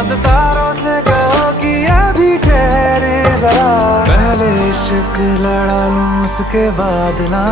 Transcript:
चांद तारों से कहो कि अभी ठहरे जरा, पहले इश्क लड़ा लूं उसके बाद ना